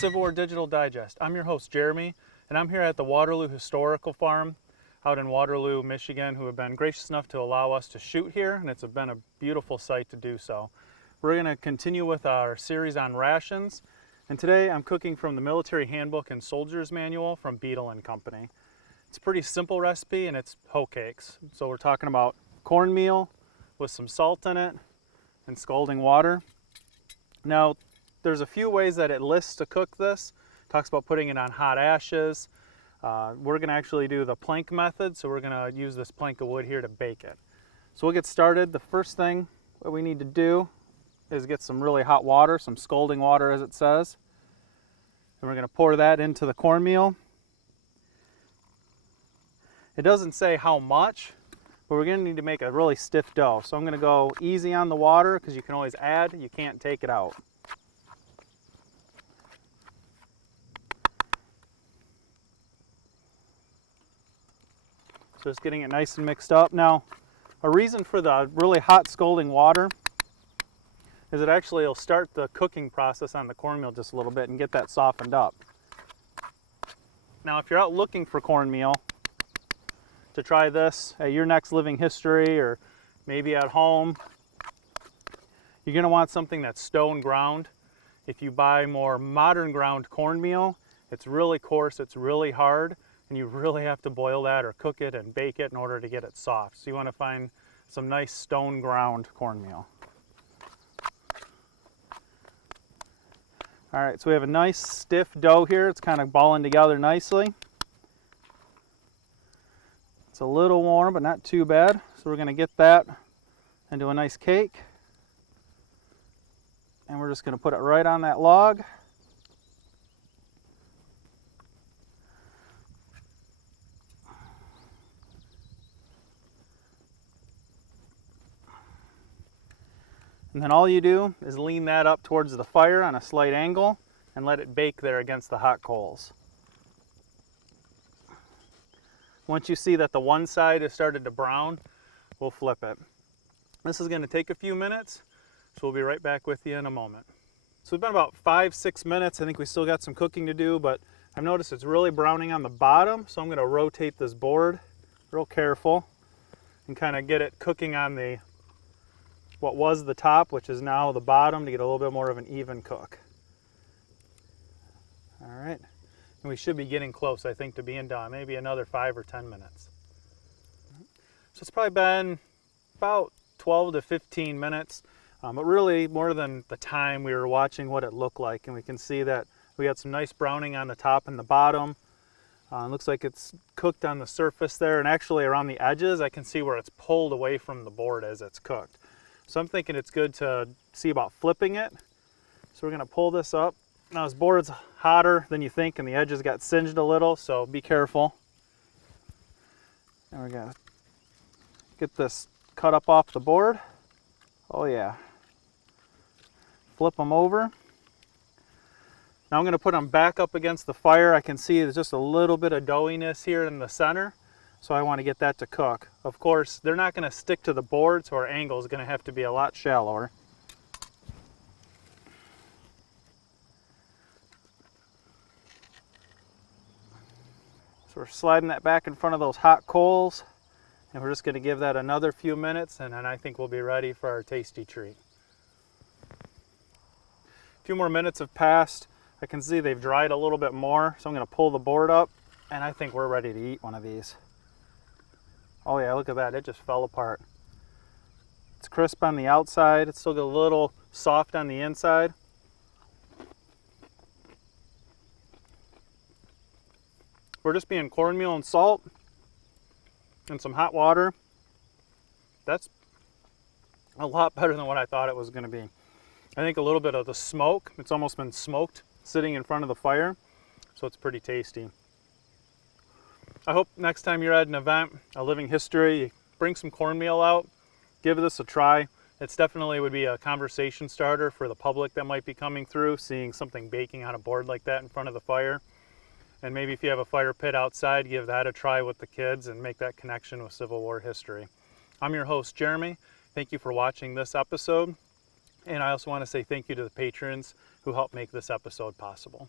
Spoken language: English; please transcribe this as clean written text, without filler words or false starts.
Civil War Digital Digest. I'm your host, Jeremy, and I'm here at the Waterloo Historical Farm out in Waterloo, Michigan, who have been gracious enough to allow us to shoot here, and it's been a beautiful sight to do so. We're going to continue with our series on rations, and today I'm cooking from the Military Handbook and Soldier's Manual from Beadle & Company. It's a pretty simple recipe, and it's Hoecakes. So we're talking about cornmeal with some salt in it and scalding water. Now, there's a few ways that it lists to cook this. It talks about putting it on hot ashes. We're going to actually do the plank method, so we're going to use this plank of wood here to bake it. So we'll get started. The first thing what we need to do is get some really hot water, some scalding water as it says. And we're going to pour that into the cornmeal. It doesn't say how much, but we're going to need to make a really stiff dough. So I'm going to go easy on the water because you can always add, you can't take it out. So just getting it nice and mixed up. Now, a reason for the really hot scalding water is it actually will start the cooking process on the cornmeal just a little bit and get that softened up. Now, if you're out looking for cornmeal to try this at your next living history or maybe at home, you're going to want something that's stone ground. If you buy more modern ground cornmeal, it's really coarse, it's really hard, and you really have to boil that or cook it and bake it in order to get it soft. So you want to find some nice stone ground cornmeal. All right, so we have a nice stiff dough here. It's kind of balling together nicely. It's a little warm, but not too bad. So we're going to get that into a nice cake. And we're just going to put it right on that log. And then all you do is lean that up towards the fire on a slight angle and let it bake there against the hot coals. Once you see that the one side has started to brown, we'll flip it. This is going to take a few minutes, so we'll be right back with you in a moment. So it's been about 5-6 minutes. I think we still got some cooking to do, but I've noticed it's really browning on the bottom, so I'm going to rotate this board real careful and kind of get it cooking on the what was the top, which is now the bottom, to get a little bit more of an even cook. All right, and we should be getting close, I think, to being done, maybe another 5 or 10 minutes. So it's probably been about 12 to 15 minutes, but really more than the time we were watching what it looked like, and we can see that we got some nice browning on the top and the bottom. It looks like it's cooked on the surface there, and actually around the edges I can see where it's pulled away from the board as it's cooked. So I'm thinking it's good to see about flipping it. So we're going to pull this up. Now this board's hotter than you think and the edges got singed a little, so be careful. And we're going to get this cut up off the board. Oh yeah. Flip them over. Now I'm going to put them back up against the fire. I can see there's just a little bit of doughiness here in the center. So I want to get that to cook. Of course, they're not going to stick to the board, so our angle is going to have to be a lot shallower. So we're sliding that back in front of those hot coals, and we're just going to give that another few minutes, and then I think we'll be ready for our tasty treat. A few more minutes have passed. I can see they've dried a little bit more, so I'm going to pull the board up, and I think we're ready to eat one of these. Oh yeah, look at that, it just fell apart. It's crisp on the outside, it's still got a little soft on the inside. We're just being cornmeal and salt and some hot water. That's a lot better than what I thought it was going to be. I think a little bit of the smoke, it's almost been smoked sitting in front of the fire, so it's pretty tasty. I hope next time you're at an event, a living history, you bring some cornmeal out, give this a try. It's definitely would be a conversation starter for the public that might be coming through, seeing something baking on a board like that in front of the fire. And maybe if you have a fire pit outside, give that a try with the kids and make that connection with Civil War history. I'm your host, Jeremy. Thank you for watching this episode. And I also want to say thank you to the patrons who helped make this episode possible.